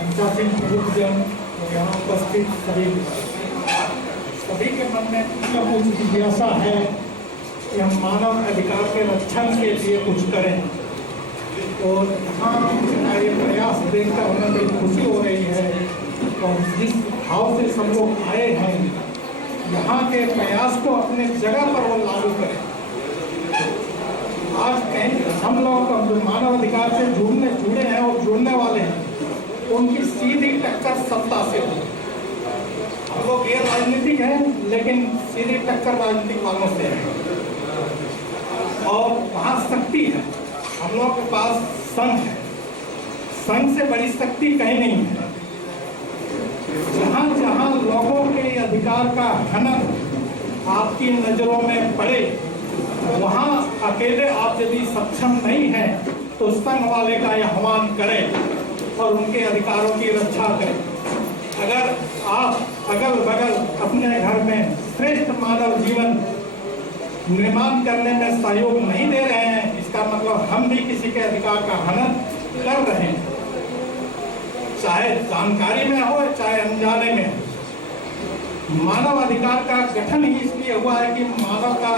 पंचासीन प्रबुद्धजन और यहाँ उपस्थित सभी के मन में कुछ जिज्ञासा है कि हम मानव अधिकार के रक्षण के लिए कुछ करें। और यहाँ ये प्रयास देखकर हमें बड़ी खुशी हो रही है और जिस भाव से सब लोग आए हैं यहाँ के प्रयास को अपने जगह पर वो लागू करें। आज कहीं हम लोग जो मानव अधिकार से जुड़े हैं और जुड़ने वाले हैं उनकी सीधी टक्कर सत्ता से हो। हम लोग ये राजनीतिक हैं लेकिन सीधी टक्कर राजनीतिक वालों से है और वहाँ शक्ति है। हम लोग के पास संघ है, संघ से बड़ी शक्ति कहीं नहीं है। जहाँ जहाँ लोगों के अधिकार का हनन आपकी नजरों में पड़े वहाँ अकेले आप यदि सक्षम नहीं हैं तो संघ वाले का आह्वान करें और उनके अधिकारों की रक्षा करें। अगर आप अगल बगल अपने घर में श्रेष्ठ मानव जीवन निर्माण करने में सहयोग नहीं दे रहे हैं इसका मतलब हम भी किसी के अधिकार का हनन कर रहे हैं, चाहे जानकारी में हो चाहे अनजाने में। मानव अधिकार का गठन ही इसलिए हुआ है कि मानव का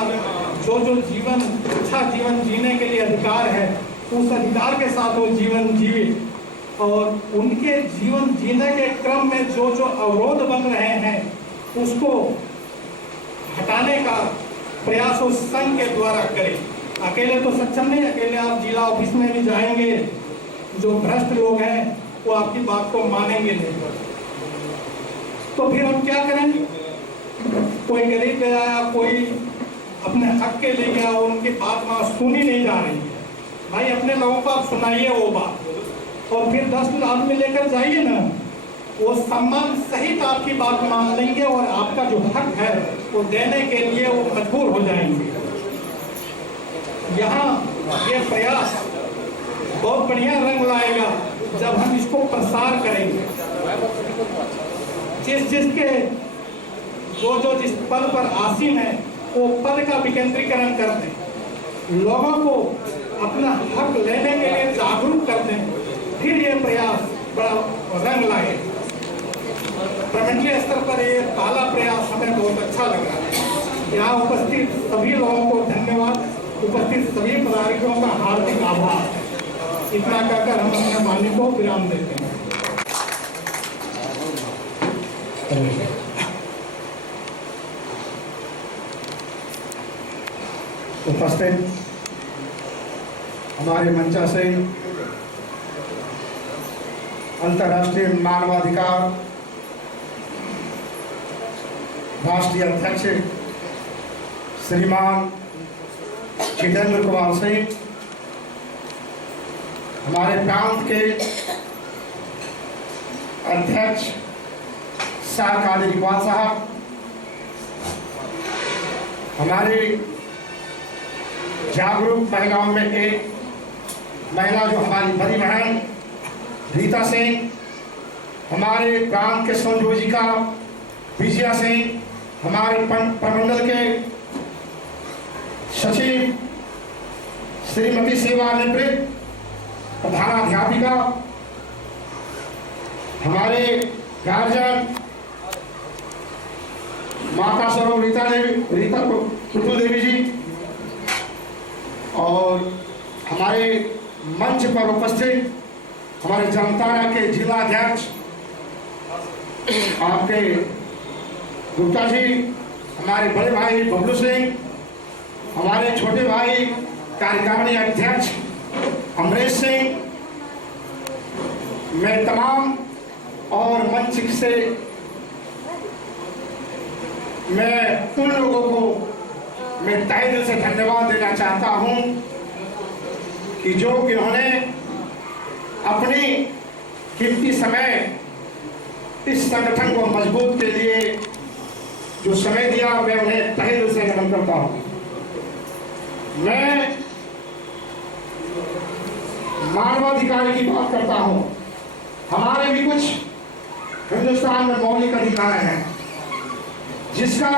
जो जीवन अच्छा जीवन जीने के लिए अधिकार है उस अधिकार के साथ वो जीवन जीवे और उनके जीवन जीने के क्रम में जो अवरोध बन रहे हैं उसको हटाने का प्रयास उस संघ के द्वारा करें। अकेले तो सक्षम नहीं, अकेले आप जिला ऑफिस में भी जाएंगे जो भ्रष्ट लोग हैं वो आपकी बात को मानेंगे नहीं। तो फिर हम क्या करें? कोई गरीब ले आया, कोई अपने हक के ले गया और उनकी बात वहाँ सुनी नहीं जा रही है। भाई अपने लोगों को आप सुनाइए वो बात और फिर 10 आदमी लेकर जाइए ना, वो सम्मान सहित आपकी बात मान लेंगे और आपका जो हक है वो देने के लिए वो मजबूर हो जाएंगे। यहाँ ये प्रयास बहुत बढ़िया रंग लाएगा जब हम इसको प्रसार करेंगे। जिसके जिस पद पर आसीन है वो पद का विकेंद्रीकरण कर दें, लोगों को अपना हक लेने के लिए जागरूक कर दें, फिर ये प्रयास बड़ा रंग लाए। प्रमंडलीय स्तर पर ये पहला प्रयास हमें बहुत अच्छा लग रहा है। यहाँ उपस्थित सभी लोगों को धन्यवाद, उपस्थित सभी पदाधिकारियों का हार्दिक आभार। इतना कहकर हम अपने वाणी को विराम देते हैं। उपस्थित हमारे मंचा से अंतर्राष्ट्रीय मानवाधिकार राष्ट्रीय अध्यक्ष श्रीमान जितेंद्र कुमार सिंह, हमारे प्रांत के अध्यक्ष शाह कादिर इकबाल साहब, हमारे जागरूक महिलाओं में एक महिला जो हमारी बड़ी बहन रीता सिंह, हमारे प्रांत के संयोजिका विजया सिंह, हमारे प्रमंडल के सचिव श्रीमती सेवानिवृत्त प्रधानाध्यापिका, हमारे गार्जियन माता स्वरूप रीता पुतुल देवी जी और हमारे मंच पर उपस्थित हमारे जामताड़ा के जिला अध्यक्ष आपके गुप्ता जी, हमारे बड़े भाई बबलू सिंह, हमारे छोटे भाई कार्यकारिणी अध्यक्ष अमरेश सिंह, मैं तमाम और मंच से मैं उन लोगों को मैं तहे दिल से धन्यवाद देना चाहता हूं कि जो इन्होंने अपनी कीमती समय इस संगठन को मजबूत के लिए जो समय दिया, मैं उन्हें तहे दिल से नमन करता हूं। मैं मानवाधिकार की बात करता हूं। हमारे भी कुछ हिंदुस्तान में मौलिक अधिकार हैं जिसका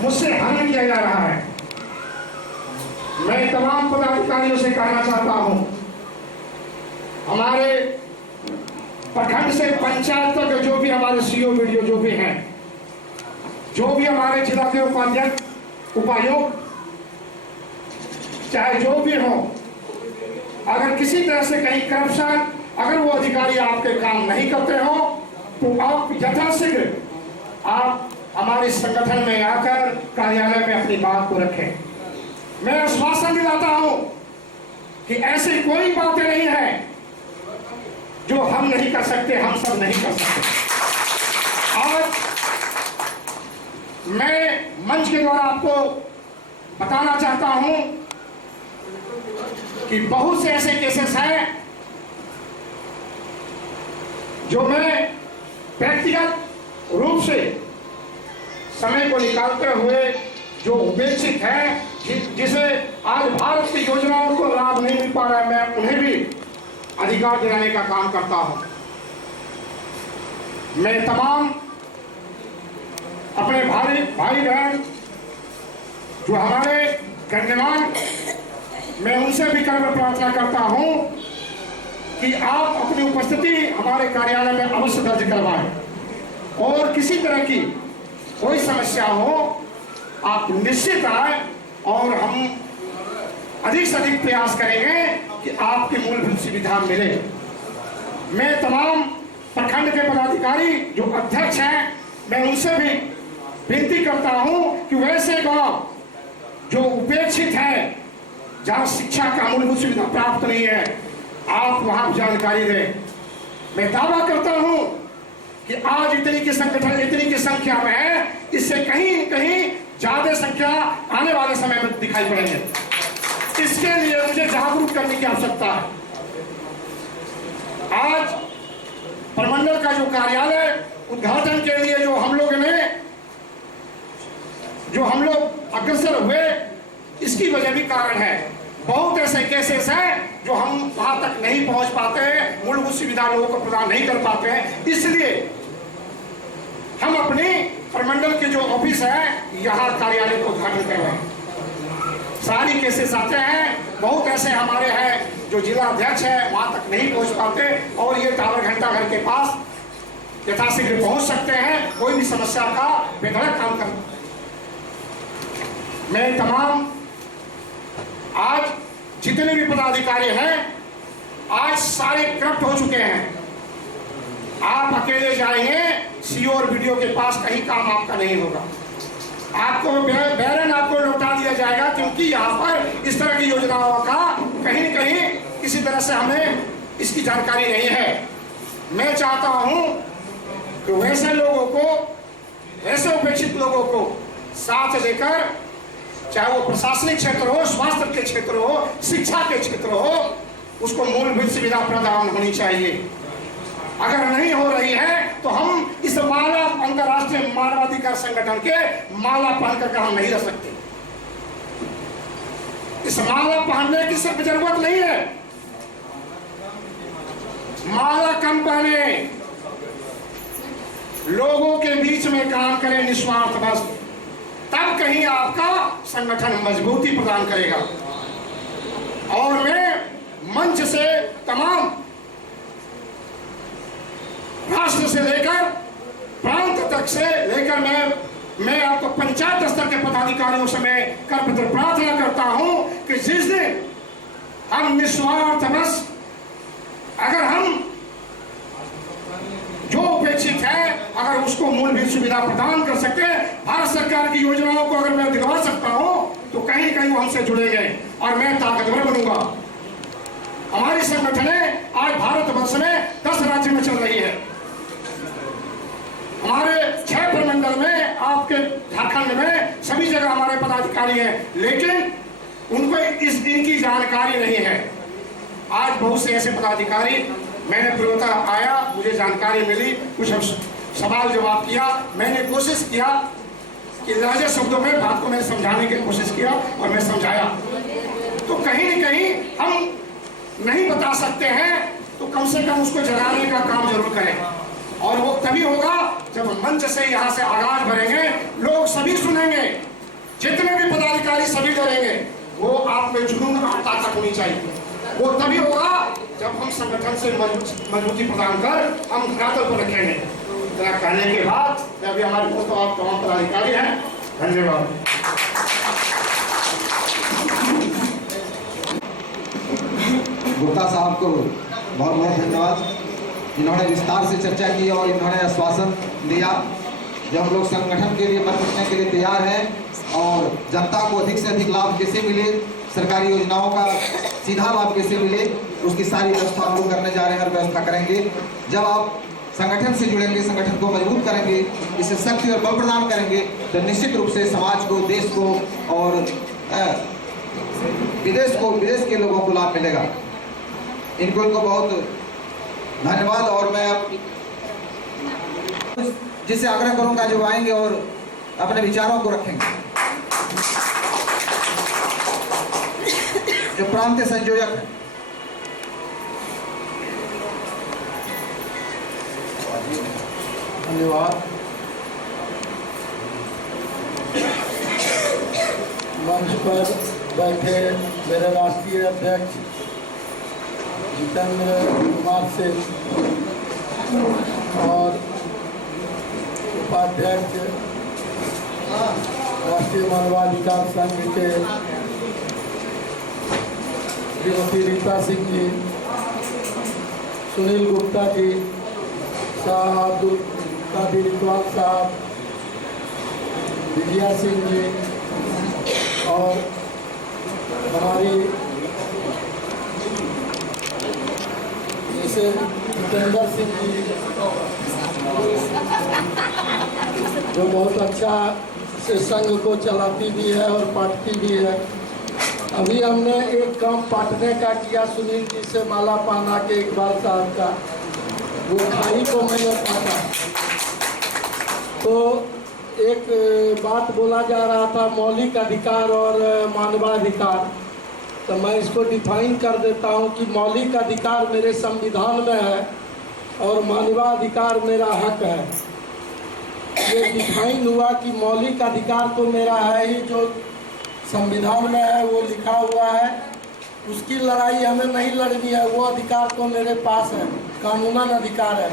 मुझसे हनन किया जा रहा है। मैं तमाम पदाधिकारियों से कहना चाहता हूं हमारे प्रखंड से पंचायत तक जो भी हमारे सीओ वीडियो जो भी हैं, जो भी हमारे जिला के उपाध्यक्ष, उपायुक्त, चाहे जो भी हो, अगर किसी तरह से कहीं करप्शन, अगर वो अधिकारी आपके काम नहीं करते हो तो आप यथाशीघ्र आप हमारे संगठन में आकर कार्यालय में अपनी बात को रखें। मैं आश्वासन दिलाता हूं कि ऐसी कोई बातें नहीं है जो हम नहीं कर सकते, हम सब नहीं कर सकते। आज मैं मंच के द्वारा आपको बताना चाहता हूं कि बहुत से ऐसे केसेस हैं जो मैं व्यक्तिगत रूप से समय को निकालते हुए जो उपेक्षित है, जिसे आज भारत की योजनाओं को लाभ नहीं मिल पा रहा है, मैं उन्हें भी अधिकार दिलाने का काम करता हूं। मैं तमाम अपने भाई बहन जो हमारे गण्यमान, मैं उनसे भी कर प्रार्थना करता हूं कि आप अपनी उपस्थिति हमारे कार्यालय में अवश्य दर्ज करवाएं और किसी तरह की कोई समस्या हो आप निश्चित आए और हम अधिक से अधिक प्रयास करेंगे कि आपकी मूलभूत सुविधा मिले। मैं तमाम प्रखंड के पदाधिकारी जो अध्यक्ष हैं, मैं उनसे भी विनती करता हूं कि वैसे गांव जो उपेक्षित है, जहां शिक्षा का मूलभूत सुविधा प्राप्त नहीं है, आप वहां जानकारी दें। मैं दावा करता हूं कि आज इतनी की संगठन इतनी की संख्या में है, इससे कहीं कहीं ज्यादा संख्या आने वाले समय में दिखाई पड़ेंगे। इसके लिए मुझे जागरूक करने की आवश्यकता है। आज प्रमंडल का जो कार्यालय उद्घाटन के लिए जो हम लोग अग्रसर हुए, इसकी वजह भी कारण है। बहुत ऐसे केसेस हैं जो हम वहां तक नहीं पहुंच पाते हैं, मूलभूत सुविधा लोगों को प्रदान नहीं कर पाते हैं, इसलिए हम अपने प्रमंडल के जो ऑफिस है यहाँ कार्यालय को उद्घाटन कर रहे हैं। सारी केसेस आते हैं, बहुत ऐसे हमारे हैं जो जिला अध्यक्ष है वहां तक नहीं पहुंच पाते और ये टावर घंटा घर के पास यथाशीघ्र पहुंच सकते हैं, कोई भी समस्या का बेधड़क काम कर। मैं तमाम आज जितने भी पदाधिकारी हैं, आज सारे करप्ट हो चुके हैं। आप अकेले जाएंगे सीओ और वीडियो के पास, कहीं काम आपका नहीं होगा। आपको बैरन आपको लौटा दिया जाएगा, क्योंकि यहाँ पर इस तरह की योजनाओं का कहीं न कहीं किसी तरह से हमें इसकी जानकारी नहीं है। मैं चाहता हूँ कि वैसे लोगों को, वैसे उपेक्षित लोगों को साथ लेकर, चाहे वो प्रशासनिक क्षेत्र हो, स्वास्थ्य के क्षेत्र हो, शिक्षा के क्षेत्र हो, उसको मूलभूत सुविधा प्रदान होनी चाहिए। अगर नहीं हो रही है तो हम इस माला अंतर्राष्ट्रीय मानवाधिकार संगठन के माला पहनकर हम नहीं रह सकते। इस माला पहनने की सिर्फ जरूरत नहीं है, माला कम पहने, लोगों के बीच में काम करें निस्वार्थ बस, तब कहीं आपका संगठन मजबूती प्रदान करेगा। और मैं मंच से तमाम राष्ट्र से लेकर प्रांत तक से लेकर मैं आपको पंचायत स्तर के पदाधिकारियों से मैं कर प्रार्थना करता हूं कि जिस दिन हम निस्वार्थ बस, अगर हम जो उपेक्षित है अगर उसको मूलभूत सुविधा प्रदान कर सकते हैं, भारत सरकार की योजनाओं को अगर मैं दिलवा सकता हूं तो कहीं कहीं वो हमसे जुड़ेंगे और मैं ताकतवर बनूंगा। हमारी संगठनें आज भारतवर्ष में 10 राज्य में चल रही है। हमारे 6 प्रमंडल में, आपके झारखंड में सभी जगह हमारे पदाधिकारी हैं, लेकिन उनको इनकी जानकारी नहीं है। आज बहुत से ऐसे पदाधिकारी, मैंने पूर्वतः आया, मुझे जानकारी मिली, कुछ सवाल जवाब किया, मैंने कोशिश किया कि लहजे शब्दों में बात को मैं समझाने की कोशिश किया और मैं समझाया। तो कहीं न कहीं हम नहीं बता सकते हैं तो कम से कम उसको जगाने का काम जरूर करें, और वो तभी होगा जब मंच से यहाँ से आगाज भरेंगे, लोग सभी सुनेंगे, जितने भी पदाधिकारी सभी करेंगे, वो आप में जुनून और ताकत होनी चाहिए। वो तभी होगा जब हम संगठन से मजबूती प्रदान कर हम धरातल पर रखेंगे। इतना कहने के बाद मैं अभी हमारे दोस्तों आप तमाम पदाधिकारी हैं, धन्यवाद। गुप्ता साहब को बहुत बहुत धन्यवाद। इन्होंने विस्तार से चर्चा की और इन्होंने आश्वासन दिया जो हम लोग संगठन के लिए मत देने के लिए तैयार हैं और जनता को अधिक से अधिक लाभ कैसे मिले, सरकारी योजनाओं का सीधा लाभ कैसे मिले, उसकी सारी व्यवस्था हम लोग करने जा रहे हैं और व्यवस्था करेंगे। जब आप संगठन से जुड़ेंगे, संगठन को मजबूत करेंगे, इसे शक्ति और बल प्रदान करेंगे तो निश्चित रूप से समाज को, देश को और विदेश के लोगों को लाभ मिलेगा। इनको बहुत धन्यवाद। और मैं अब जिससे आग्रह करूंगा जो आएंगे और अपने विचारों को रखेंगे, जो प्रांतीय संयोजक हैं। धन्यवाद। मंच पर बैठे मेरे राष्ट्रीय अध्यक्ष जितेंद्र कुमार सिंह और उपाध्यक्ष राष्ट्रीय मानवाधिकार संघ के श्रीमती रीता सिंह जी, सुनील गुप्ता जी, शाह अब्दुल कादिर इकबाल साहब, विजया सिंह जी और हमारी जैसे जितेंद्र सिंह जी जो बहुत अच्छा से संघ को चलाती भी है और पाटती भी है। अभी हमने एक काम पाटने का किया सुनील जी से माला पहना के इकबाल साहब का, वो खाई को मैंने पाटा। तो एक बात बोला जा रहा था मौलिक अधिकार और मानवाधिकार, तो मैं इसको डिफाइन कर देता हूँ कि मौलिक अधिकार मेरे संविधान में है और मानवाधिकार मेरा हक है। ये डिफाइन हुआ कि मौलिक अधिकार तो मेरा है ही, जो संविधान में है वो लिखा हुआ है, उसकी लड़ाई हमें नहीं लड़नी है, वो अधिकार तो मेरे पास है, कानूनन अधिकार है।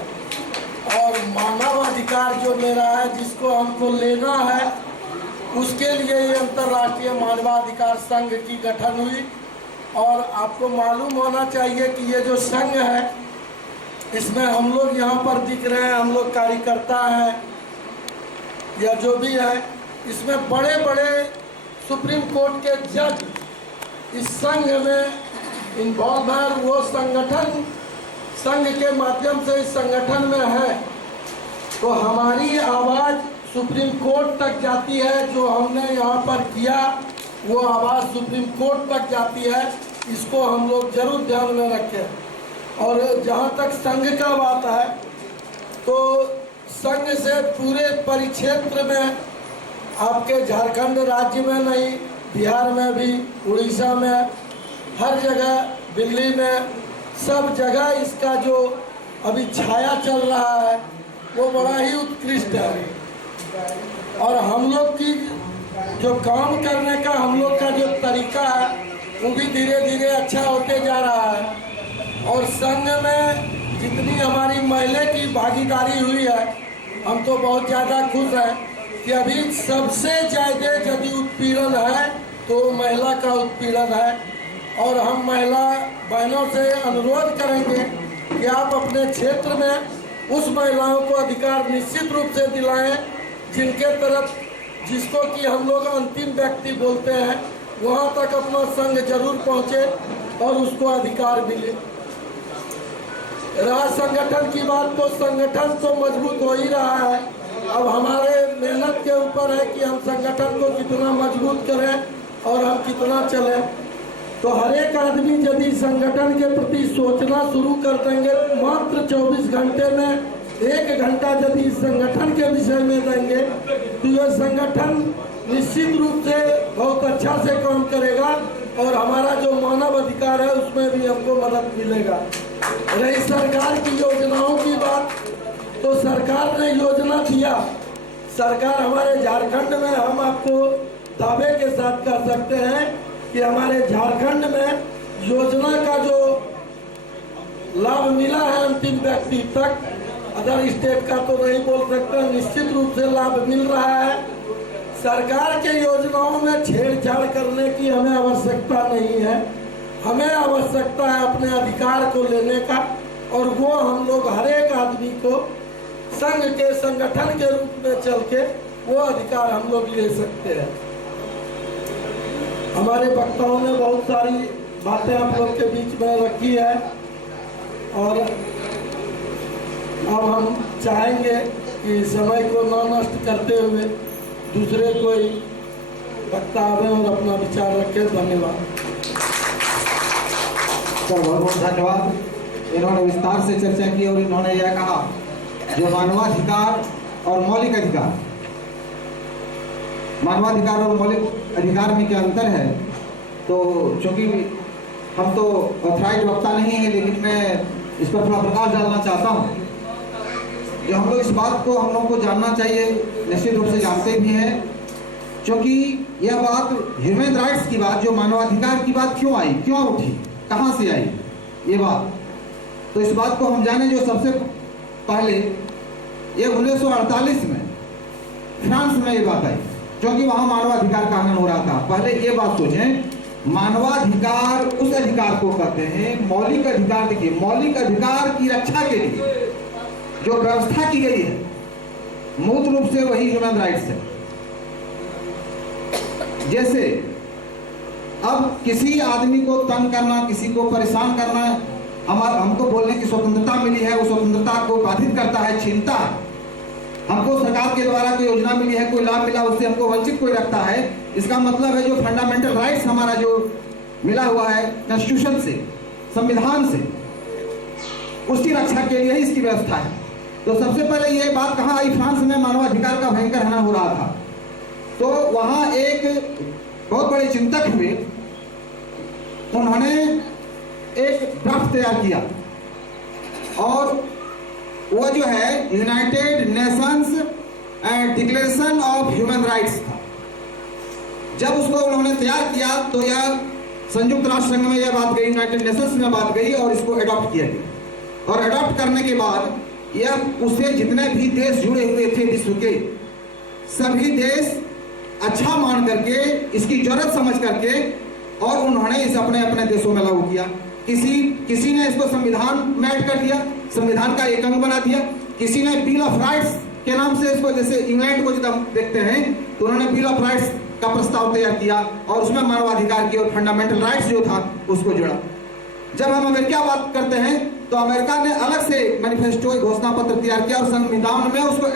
और मानव अधिकार जो मेरा है, जिसको हमको लेना है, उसके लिए ये अंतर्राष्ट्रीय मानवाधिकार संघ की गठन हुई। और आपको मालूम होना चाहिए कि ये जो संघ है, इसमें हम लोग यहाँ पर दिख रहे हैं, हम लोग कार्यकर्ता हैं या जो भी है, इसमें बड़े बड़े सुप्रीम कोर्ट के जज इस संघ में इन्वॉल्व है। वो संगठन संघ के माध्यम से इस संगठन में है, तो हमारी आवाज़ सुप्रीम कोर्ट तक जाती है। जो हमने यहाँ पर किया वो आवाज़ सुप्रीम कोर्ट तक जाती है, इसको हम लोग जरूर ध्यान में रखें। और जहाँ तक संघ का बात है, तो संघ से पूरे परिक्षेत्र में, आपके झारखंड राज्य में नहीं, बिहार में भी, उड़ीसा में, हर जगह, दिल्ली में, सब जगह इसका जो अभी छाया चल रहा है वो बड़ा ही उत्कृष्ट है। और हम लोग की जो काम करने का हम लोग का जो तरीका है वो भी धीरे धीरे अच्छा होते जा रहा है। और संघ में जितनी हमारी महिला की भागीदारी हुई है, हम तो बहुत ज़्यादा खुश हैं कि अभी सबसे ज़्यादा यदि उत्पीड़न है तो महिला का उत्पीड़न है। और हम महिला बहनों से अनुरोध करेंगे कि आप अपने क्षेत्र में उस महिलाओं को अधिकार निश्चित रूप से दिलाएं जिनके तरफ, जिसको कि हम लोग अंतिम व्यक्ति बोलते हैं, वहाँ तक अपना संघ जरूर पहुँचे और उसको अधिकार मिले। रहा संगठन की बात, तो संगठन तो मजबूत हो ही रहा है। अब हमारे मेहनत के ऊपर है कि हम संगठन को कितना मजबूत करें और हम कितना चलें। तो हर एक आदमी यदि संगठन के प्रति सोचना शुरू कर देंगे, मात्र 24 घंटे में 1 घंटा यदि संगठन के विषय में देंगे, तो यह संगठन निश्चित रूप से बहुत अच्छा से काम करेगा और हमारा जो मानव अधिकार है उसमें भी हमको मदद मिलेगा। रही सरकार की योजनाओं की बात, तो सरकार ने योजना दिया। सरकार हमारे झारखंड में, हम आपको दावे के साथ कह सकते हैं कि हमारे झारखंड में योजना का जो लाभ मिला है अंतिम व्यक्ति तक, अदर स्टेट का तो नहीं बोल सकते, निश्चित रूप से लाभ मिल रहा है। सरकार के योजनाओं में छेड़छाड़ करने की हमें आवश्यकता नहीं है। हमें आवश्यकता है अपने अधिकार को लेने का, और वो हम लोग हर एक आदमी को संघ के संगठन के रूप में चल के वो अधिकार हम लोग ले सकते हैं। हमारे वक्ताओं ने बहुत सारी बातें आप लोग के बीच में रखी है, और अब हम चाहेंगे कि समय को न नष्ट करते हुए दूसरे कोई वक्ता आवे और अपना विचार रखे। धन्यवाद सर, बहुत बहुत धन्यवाद। इन्होंने विस्तार से चर्चा की और इन्होंने यह कहा जो मानवाधिकार और मौलिक अधिकार, मानवाधिकार और मौलिक अधिकार में क्या अंतर है। तो चूंकि हम तो ऑथराइज वक्ता नहीं है, लेकिन मैं इस पर थोड़ा प्रकाश डालना चाहता हूँ। जो हम लोग इस बात को हम लोग को जानना चाहिए, निश्चित रूप से जानते भी हैं, क्योंकि यह बात ह्यूमन राइट्स की बात, जो मानवाधिकार की बात क्यों आई, क्यों उठी, कहाँ से आई ये बात। तो इस बात को हम जाने, जो सबसे पहले ये 1948 में फ्रांस में ये बात आई, क्योंकि वहाँ मानवाधिकार का हनन हो रहा था। पहले ये बात सोचें, मानवाधिकार उस अधिकार को कहते हैं, मौलिक अधिकार। देखिए, मौलिक अधिकार की रक्षा के लिए जो व्यवस्था की गई है, मूल रूप से वही ह्यूमन राइट्स है। जैसे अब किसी आदमी को तंग करना, किसी को परेशान करना, हमको बोलने की स्वतंत्रता मिली है, उस स्वतंत्रता को बाधित करता है, छीनता है। हमको सरकार के द्वारा कोई योजना मिली है, कोई लाभ मिला, उससे हमको वंचित कोई रखता है। इसका मतलब है जो फंडामेंटल राइट्स हमारा जो मिला हुआ है कॉन्स्टिट्यूशन से, संविधान से, उसकी रक्षा के लिए ही इसकी व्यवस्था है। तो सबसे पहले ये बात कहाँ आई, फ्रांस में मानवाधिकार का भयंकर हनन हो रहा था। तो वहाँ एक बहुत बड़े चिंतक हुए, उन्होंने एक ड्राफ्ट तैयार किया, और वो जो है United Nations declaration of human rights था। जब उसको उन्होंने तैयार किया तो यह संयुक्त राष्ट्र संघ में यह बात गई, यूनाइटेड नेशंस में बात गई, और इसको अडॉप्ट किया गया। और अडॉप्ट करने के बाद यह उससे जितने भी देश जुड़े हुए थे विश्व के, सभी देश अच्छा मान करके, इसकी जरूरत समझ करके, और उन्होंने इसे अपने अपने देशों में लागू किया। किसी ने इसको संविधान में ऐड कर दिया, संविधान का एक अंग बना दिया। किसी ने बिल ऑफ राइट्स के नाम से इसको, जैसे इंग्लैंड को जब हम देखते हैं तो उन्होंने बिल ऑफ राइट्स का प्रस्ताव तैयार किया, और उसमें मानवाधिकार की और फंडामेंटल राइट्स जो था उसको जोड़ा। जब हम अमेरिका बात करते हैं तो अमेरिका ने अलग से मैनिफेस्टो, घोषणा पत्र तैयार किया, और संविधान में उसको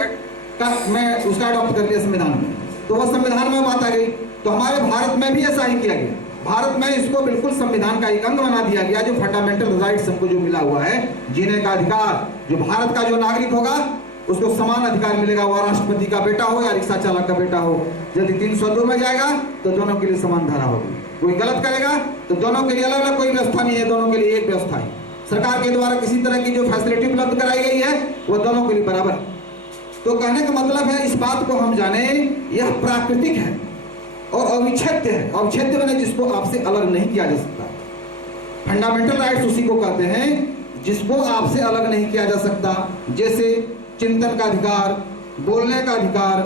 उसका अडॉप्ट कर लिया संविधान में, तो वह संविधान में बात आ गई। तो हमारे भारत में भी ऐसा ही किया गया। भारत में इसको बिल्कुल संविधान का एक अंग बना दिया गया, जो फंडामेंटल राइट्स हमको जो मिला हुआ है, जीने का अधिकार। जो भारत का जो नागरिक होगा उसको समान अधिकार मिलेगा, वह राष्ट्रपति का बेटा हो या रिक्शा चालक का बेटा हो। यदि 302 में जाएगा तो दोनों के लिए समान धारा होगी। कोई गलत करेगा तो दोनों के लिए अलग अलग कोई व्यवस्था नहीं है, दोनों के लिए एक व्यवस्था है। सरकार के द्वारा किसी तरह की जो फैसिलिटी उपलब्ध कराई गई है वो दोनों के लिए बराबर। तो कहने का मतलब है, इस बात को हम जाने, यह प्राकृतिक है और अविच्छेद्य है। अविच्छेद्य मैंने जिसको आपसे अलग नहीं किया जा सकता। फंडामेंटल राइट्स उसी को कहते हैं जिसको आपसे अलग नहीं किया जा सकता। जैसे चिंतन का अधिकार, बोलने का अधिकार,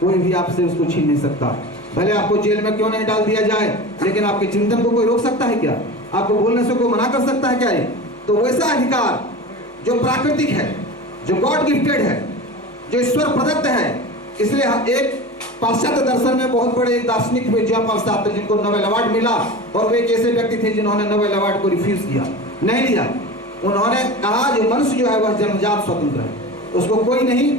कोई भी आपसे उसको छीन नहीं सकता। भले आपको जेल में क्यों नहीं डाल दिया जाए, लेकिन आपके चिंतन को कोई रोक सकता है क्या? आपको बोलने से कोई मना कर सकता है क्या? तो वैसा अधिकार जो प्राकृतिक है, जो गॉड गिफ्टेड है, जो ईश्वर प्रदत्त है। इसलिए एक पाश्चात्य दर्शन में बहुत बड़े दार्शनिक हुए जॉन पॉल सार्त्रे, जिनको नोबेल अवार्ड मिला, और वे एक ऐसे व्यक्ति थे जिन्होंने नोबेल अवार्ड को रिफ्यूज किया, नहीं लिया। उन्होंने कहा जो मनुष्य जो है वह जन्मजात स्वतंत्र है, उसको कोई नहीं,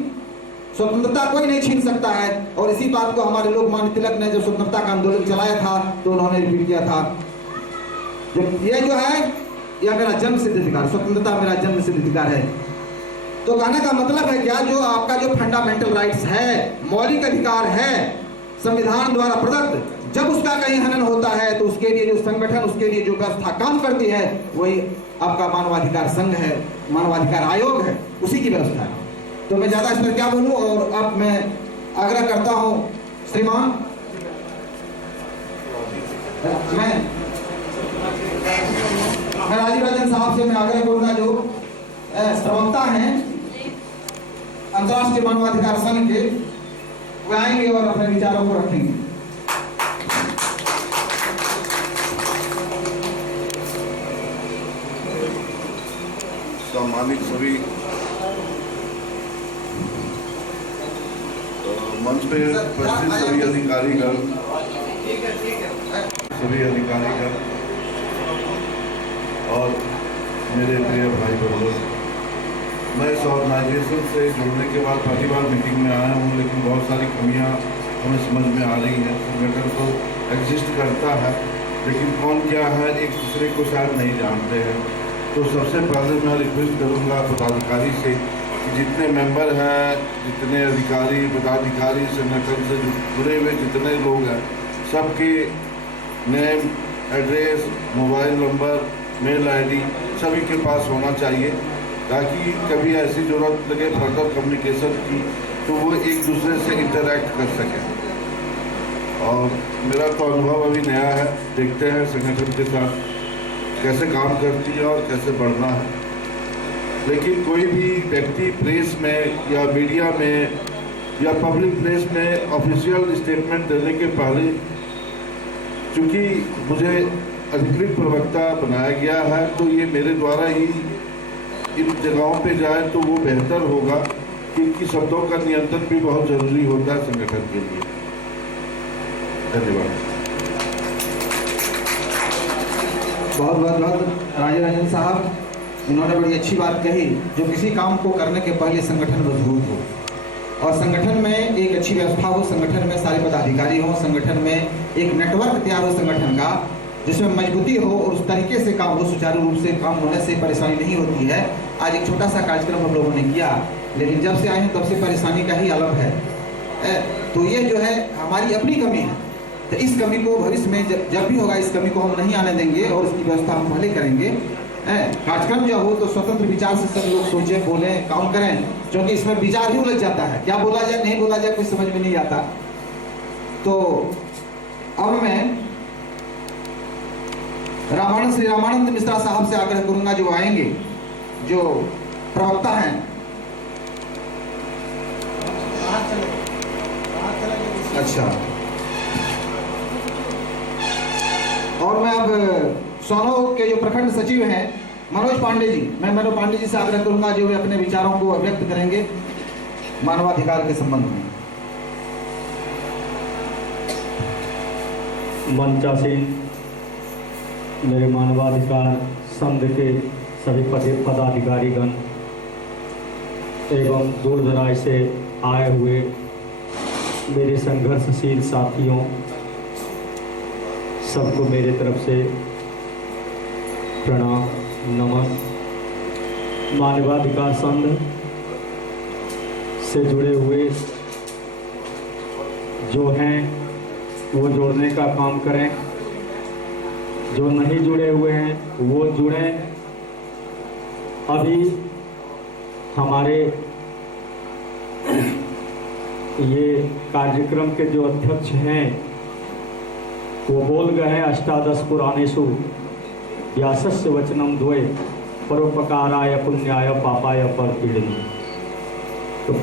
स्वतंत्रता कोई नहीं छीन सकता है। और इसी बात को हमारे लोकमान्य तिलक ने जब स्वतंत्रता का आंदोलन चलाया था तो उन्होंने रिपीट किया था, जब ये जो है यह मेरा जन्म सिद्ध अधिकार, स्वतंत्रता मेरा जन्म सिद्ध अधिकार है। तो कहने का मतलब है क्या, जो आपका जो फंडामेंटल राइट्स है, मौलिक अधिकार है, संविधान द्वारा प्रदत्त, जब उसका कहीं हनन होता है तो उसके लिए जो संगठन, उसके लिए जो व्यवस्था काम करती है, वही आपका मानवाधिकार संघ है, मानवाधिकार आयोग है, उसी की व्यवस्था है। तो मैं ज्यादा इस पर क्या बोलूं, और अब मैं आग्रह करता हूं श्रीमान, मैं मैं राजीव रंजन साहब से मैं आग्रह करूंगा जो प्रवक्ता हैं अंतर्राष्ट्रीय मानवाधिकार संघ के, वे आएंगे और अपने विचारों को रखेंगे। सम्मानित सभी मंच पे उपस्थित सभी अधिकारीगण, और मेरे प्रिय भाई बंधु, मैं इस ऑर्गेनाइजेशन से जुड़ने के बाद पहली बार मीटिंग में आया हूँ, लेकिन बहुत सारी कमियाँ हमें समझ में आ रही हैं। संगठन तो एग्जिस्ट करता है, लेकिन कौन क्या है एक दूसरे को शायद नहीं जानते हैं। तो सबसे पहले मैं रिक्वेस्ट करूँगा पदाधिकारी से कि जितने मेंबर हैं, जितने अधिकारी पदाधिकारी संगठन से जुड़े हुए जितने लोग हैं, सबके name, address, mobile number, mail ID सभी के पास होना चाहिए, ताकि कभी ऐसी ज़रूरत लगे फर्दर कम्युनिकेशन की तो वो एक दूसरे से इंटरैक्ट कर सकें। और मेरा तो अनुभव अभी नया है, देखते हैं संगठन के साथ कैसे काम करती है और कैसे बढ़ना है। लेकिन कोई भी व्यक्ति प्रेस में या मीडिया में या पब्लिक प्लेस में ऑफिशियल स्टेटमेंट देने के पहले, चूँकि मुझे अधिकृत प्रवक्ता बनाया गया है, तो ये मेरे द्वारा ही इन जगहों पे जाए तो वो बेहतर होगा, क्योंकि शब्दों का नियंत्रण भी बहुत ज़रूरी होता है संगठन के लिए। धन्यवाद। बहुत राजीव रंजन साहब, इन्होंने बड़ी अच्छी बात कही, जो किसी काम को करने के पहले संगठन मजबूत हो और संगठन में एक अच्छी व्यवस्था हो, संगठन में सारे पदाधिकारी हो, संगठन में एक नेटवर्क तैयार हो संगठन का, जिसमें मजबूती हो और उस तरीके से काम हो, सुचारू रूप से काम होने से परेशानी नहीं होती है। आज एक छोटा सा कार्यक्रम हम लोगों ने किया, लेकिन जब से आए हैं तब से परेशानी का ही आलम है। तो ये जो है हमारी अपनी कमी है, तो इस कमी को भविष्य में जब भी होगा, इस कमी को हम नहीं आने देंगे और इसकी व्यवस्था हम पहले करेंगे। कार्यक्रम जब हो तो स्वतंत्र विचार से सब लोग सोचें, बोलें, काम करें, क्योंकि इसमें विचार ही उलझ जाता है, क्या बोला जाए नहीं बोला जाए कुछ समझ में नहीं आता। तो अब मैं श्री रामानंद मिश्रा साहब से आग्रह करूंगा जो आएंगे, जो प्रवक्ता हैं। अच्छा, और मैं अब सोनो के जो प्रखंड सचिव हैं मनोज पांडे जी, मैं मनोज पांडे जी से आग्रह करूंगा जो वे अपने विचारों को व्यक्त करेंगे मानवाधिकार के संबंध में। मंचासीन मेरे मानवाधिकार संघ के सभी पदाधिकारीगण एवं दूर दराज से आए हुए मेरे संघर्षशील साथियों, सबको मेरे तरफ से प्रणाम, नमन। मानवाधिकार संघ से जुड़े हुए जो हैं वो जोड़ने का काम करें, जो नहीं जुड़े हुए हैं वो जुड़ें। अभी हमारे ये कार्यक्रम के जो अध्यक्ष हैं वो बोल गए हैं, अष्टादश पुराणेषु व्यासस्य वचनम द्वय परोपकाराय पुण्याय पापाय परपीड़नम्। तो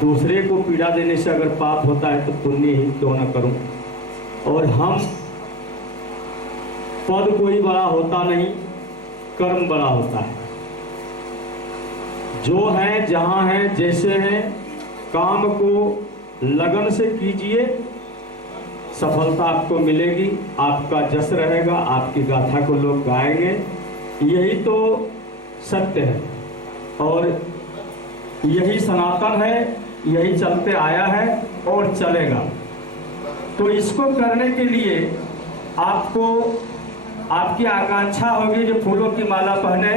दूसरे को पीड़ा देने से अगर पाप होता है तो पुण्य ही क्यों न करूं। और हम पद कोई बड़ा होता नहीं, कर्म बड़ा होता है। जो है, जहां है, जैसे हैं, काम को लगन से कीजिए, सफलता आपको मिलेगी, आपका जस रहेगा, आपकी गाथा को लोग गाएंगे। यही तो सत्य है और यही सनातन है, यही चलते आया है और चलेगा। तो इसको करने के लिए आपको, आपकी आकांक्षा होगी जो फूलों की माला पहने,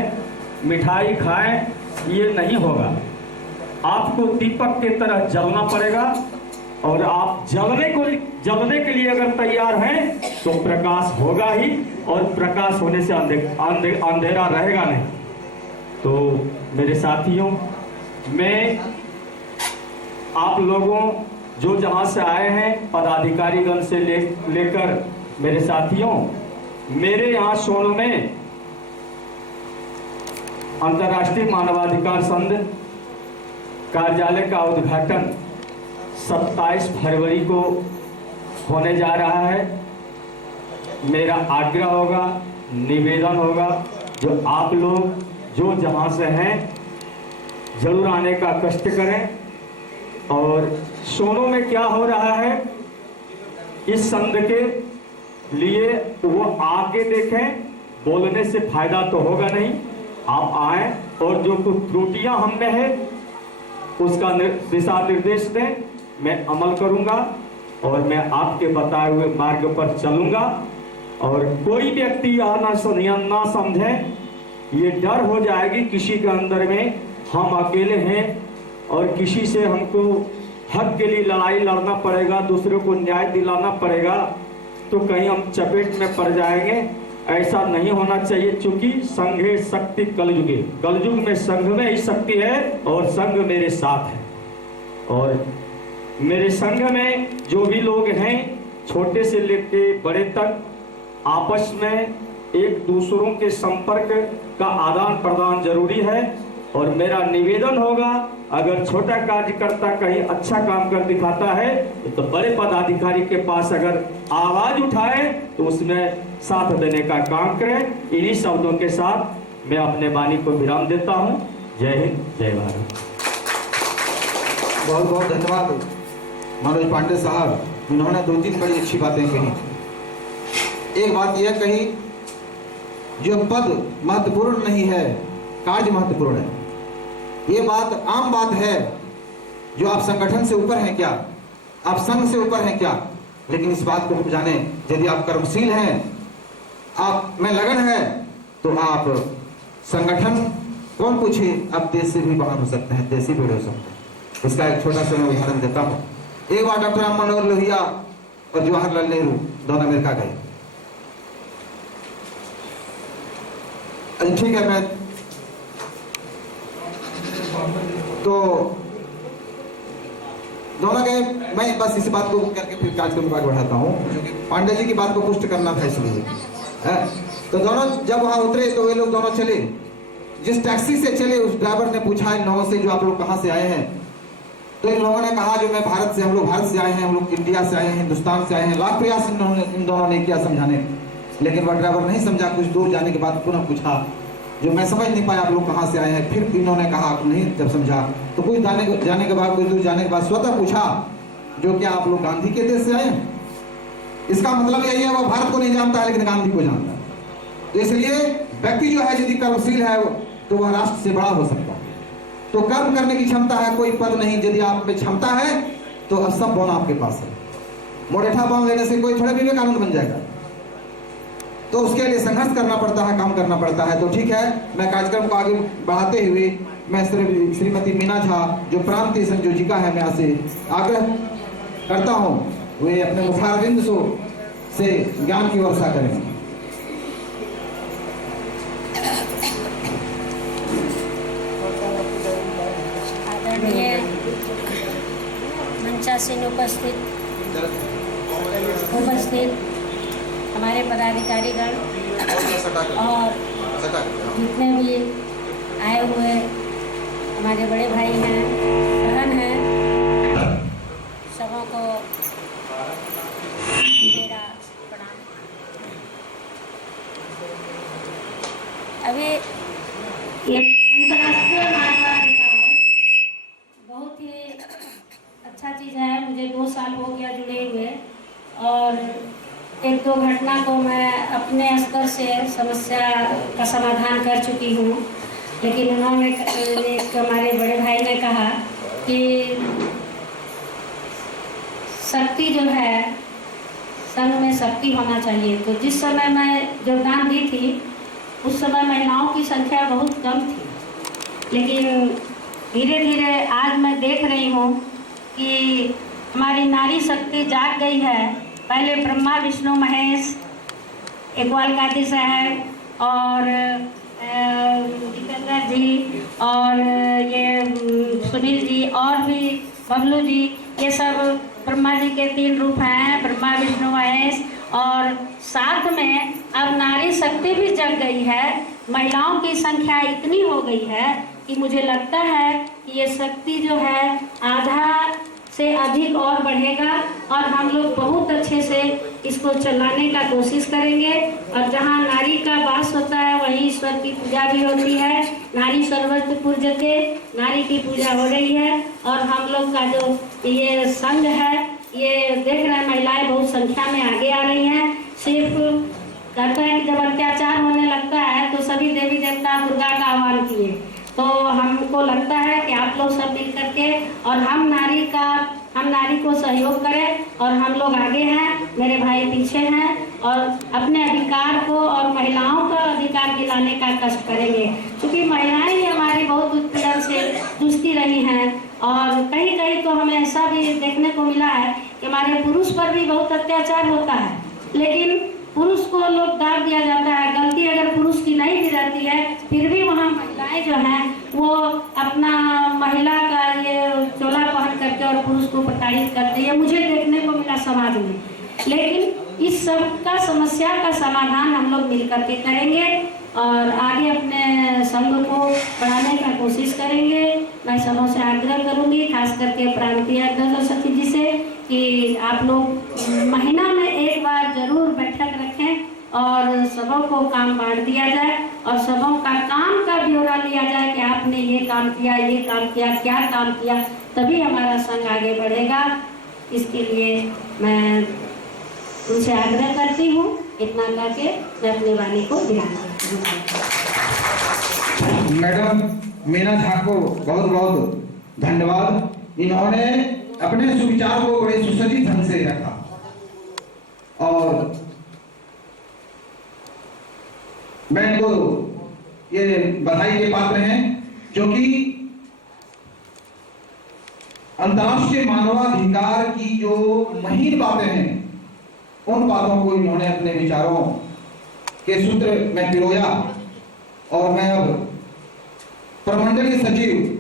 मिठाई खाएं, ये नहीं होगा। आपको दीपक की तरह जलना पड़ेगा और आप जलने के लिए अगर तैयार हैं तो प्रकाश होगा ही, और प्रकाश होने से अंधेरा रहेगा नहीं। तो मेरे साथियों, मैं आप लोगों जो जहां से आए हैं, पदाधिकारीगण से लेकर मेरे साथियों, मेरे यहाँ सोनो में अंतर्राष्ट्रीय मानवाधिकार संघ कार्यालय का उद्घाटन 27 फरवरी को होने जा रहा है। मेरा आग्रह होगा, निवेदन होगा, जो आप लोग जो जहां से हैं जरूर आने का कष्ट करें। और सोनों में क्या हो रहा है इस संघ के लिए वो आके देखें, बोलने से फायदा तो होगा नहीं। आप आए और जो कुछ त्रुटियां हम में है उसका दिशा निर्देश दें, मैं अमल करूंगा और मैं आपके बताए हुए मार्ग पर चलूंगा। और कोई व्यक्ति यह ना समझे, ये डर हो जाएगी किसी के अंदर में हम अकेले हैं और किसी से हमको हक के लिए लड़ाई लड़ना पड़ेगा, दूसरों को न्याय दिलाना पड़ेगा, तो कहीं हम चपेट में पड़ जाएंगे। ऐसा नहीं होना चाहिए, क्योंकि संघे शक्ति कलयुगे, कलयुग में संघ में ही शक्ति है और संघ मेरे साथ है। और मेरे संघ में जो भी लोग हैं, छोटे से लेके बड़े तक, आपस में एक दूसरों के संपर्क का आदान प्रदान जरूरी है। और मेरा निवेदन होगा, अगर छोटा कार्यकर्ता कहीं अच्छा काम कर दिखाता है तो बड़े पदाधिकारी के पास अगर आवाज उठाए तो उसमें साथ देने का काम करें। इन्हीं शब्दों के साथ मैं अपने वाणी को विराम देता हूं। जय हिंद, जय भारत। बहुत बहुत धन्यवाद मनोज पांडे साहब, इन्होंने 2-3 बड़ी अच्छी बातें कही। एक बात यह कही, जो पद महत्वपूर्ण नहीं है, कार्य महत्वपूर्ण है। ये बात आम बात है, जो आप संगठन से ऊपर हैं क्या, आप संघ से ऊपर हैं क्या, लेकिन इस बात को हम जाने, यदि आप कर्मशील हैं, आप में लगन है, तो आप संगठन कौन पूछे, आप देश से भी बाहर हो सकते हैं, देश से भी हो सकते हैं। इसका एक छोटा सा मैं उदाहरण देता हूँ। एक बार डॉक्टर राम मनोहर लोहिया और जवाहरलाल नेहरू दोनों अमेरिका गए। ठीक है, मैं तो दोनों गए। मैं बस इस बात को करके फिर कार्यक्रम को आगे बढ़ाता हूँ, क्योंकि पांडे जी की बात को पुष्ट करना था इसलिए। तो दोनों जब वहां उतरे तो वे लोग दोनों चले। जिस टैक्सी से चले उस ड्राइवर ने पूछा इन लोगों से, जो आप लोग कहाँ से आए हैं? तो इन लोगों ने कहा, जो मैं भारत से, हम लोग भारत से आए हैं, हम लोग इंडिया से आए हैं, हिंदुस्तान से आए हैं। लाख प्रयास इन दोनों ने किया समझाने, लेकिन वह ड्राइवर नहीं समझा। कुछ दूर जाने के बाद पुनः पूछा, जो मैं समझ नहीं पाया आप लोग कहाँ से आए हैं। फिर इन्होंने कहा नहीं, जब समझा तो कुछ जाने के बाद, कुछ दूर जाने के बाद स्वतः पूछा, जो क्या आप लोग गांधी के देश से आए हैं? इसका मतलब यही है, वह भारत को नहीं जानता है लेकिन गांधी को जानता है। तो इसलिए व्यक्ति जो है, यदि कर्मशील है, तो वह राष्ट्र से बड़ा हो सकता है। तो कर्म करने की क्षमता है, कोई पद नहीं। यदि आप में क्षमता है तो अब सब बन आपके पास है। मोरेठा बांध लेने से कोई थोड़ा विवेकानंद बन जाएगा, तो उसके लिए संघर्ष करना पड़ता है, काम करना पड़ता है। तो ठीक है, मैं कार्यक्रम को आगे बढ़ाते हुए मैं श्रीमती मीना झा, जो प्रांतीय संयोजिका है, मैं आपसे आग्रह करता हूँ वे अपने मुखारविंद से ज्ञान की वर्षा करें। आदरणीय मंचासीन उपस्थित हमारे पदाधिकारीगण और जितने भी आए हुए हमारे बड़े भाई हैं, बहन हैं, सबों को मेरा प्रणाम। अभी ये अंतर्राष्ट्रीय मानवाधिकार बहुत ही अच्छा चीज़ है। मुझे 2 साल हो गया जुड़े हुए, और 1-2 घटना को मैं अपने स्तर से समस्या का समाधान कर चुकी हूँ। लेकिन उन्होंने, एक हमारे बड़े भाई ने कहा कि शक्ति जो है, संघ में शक्ति होना चाहिए। तो जिस समय मैं योगदान दी थी, उस समय महिलाओं की संख्या बहुत कम थी, लेकिन धीरे धीरे आज मैं देख रही हूँ कि हमारी नारी शक्ति जाग गई है। पहले ब्रह्मा विष्णु महेश, इकबाल कादिर साहब और जितेंद्र जी और ये सुनील जी और भी बबलू जी, ये सब ब्रह्मा जी के 3 रूप हैं, ब्रह्मा विष्णु महेश। और साथ में अब नारी शक्ति भी जग गई है महिलाओं की संख्या इतनी हो गई है कि मुझे लगता है कि ये शक्ति जो है आधा से अधिक और बढ़ेगा और हम लोग बहुत अच्छे से इसको चलाने का कोशिश करेंगे। और जहाँ नारी का वास होता है वहीं ईश्वर की पूजा भी होती है। नारी सर्वत्र पूज्यते, नारी की पूजा हो रही है। और हम लोग का जो ये संघ है, ये देख रहे हैं महिलाएं बहुत संख्या में आगे आ रही हैं। सिर्फ कहता है कि जब अत्याचार होने लगता है तो सभी देवी देवता दुर्गा का आह्वान किए। तो हमको लगता है कि आप लोग सब मिल करके और हम नारी को सहयोग करें और हम लोग आगे हैं, मेरे भाई पीछे हैं और अपने अधिकार को और महिलाओं का अधिकार दिलाने का कष्ट करेंगे। क्योंकि महिलाएं ही हमारी बहुत उत्पीड़न से जूझती रही हैं और कहीं कहीं तो हमें ऐसा भी देखने को मिला है कि हमारे पुरुष पर भी बहुत अत्याचार होता है, लेकिन पुरुष को लोग दाब दिया जाता है। गलती अगर पुरुष की नहीं भी रहती है फिर भी वहाँ महिलाएं जो हैं वो अपना महिला का ये चोला पहन करके और पुरुष को प्रताड़ित करती है, मुझे देखने को मिला समाज में। लेकिन इस सब का समस्या का समाधान हम लोग मिल करके करेंगे और आगे अपने संघ को बढ़ाने का कोशिश करेंगे। मैं सबों से आग्रह करूंगी, खास करके प्रांतीय अध्यक्ष सचिव जी से, कि आप लोग महीना में एक बार जरूर बैठक रखें और सबों को काम बांट दिया जाए और सबों का काम का ब्यौरा लिया जाए कि आपने ये काम किया, ये काम किया, क्या काम किया, तभी हमारा संघ आगे बढ़ेगा। इसके लिए मैं उनसे आग्रह करती हूँ। इतना करके मैं अपनी वाणी को ध्यान देती हूँ। मैडम मीना झा को बहुत बहुत धन्यवाद। इन्होंने अपने सुविचार को बड़े सुसज्जित ढंग से रखा और मैं इनको ये बधाई के पात्र हैं, क्योंकि अंतर्राष्ट्रीय मानवाधिकार की जो महीन बातें हैं उन बातों को इन्होंने अपने विचारों के सूत्र में पिरोया। और मैं अब प्रमंडलीय सचिव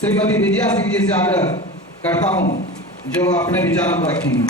श्रीमती विजया सिंह जी से आग्रह करता हूं जो अपने विचारों को रखेंगे।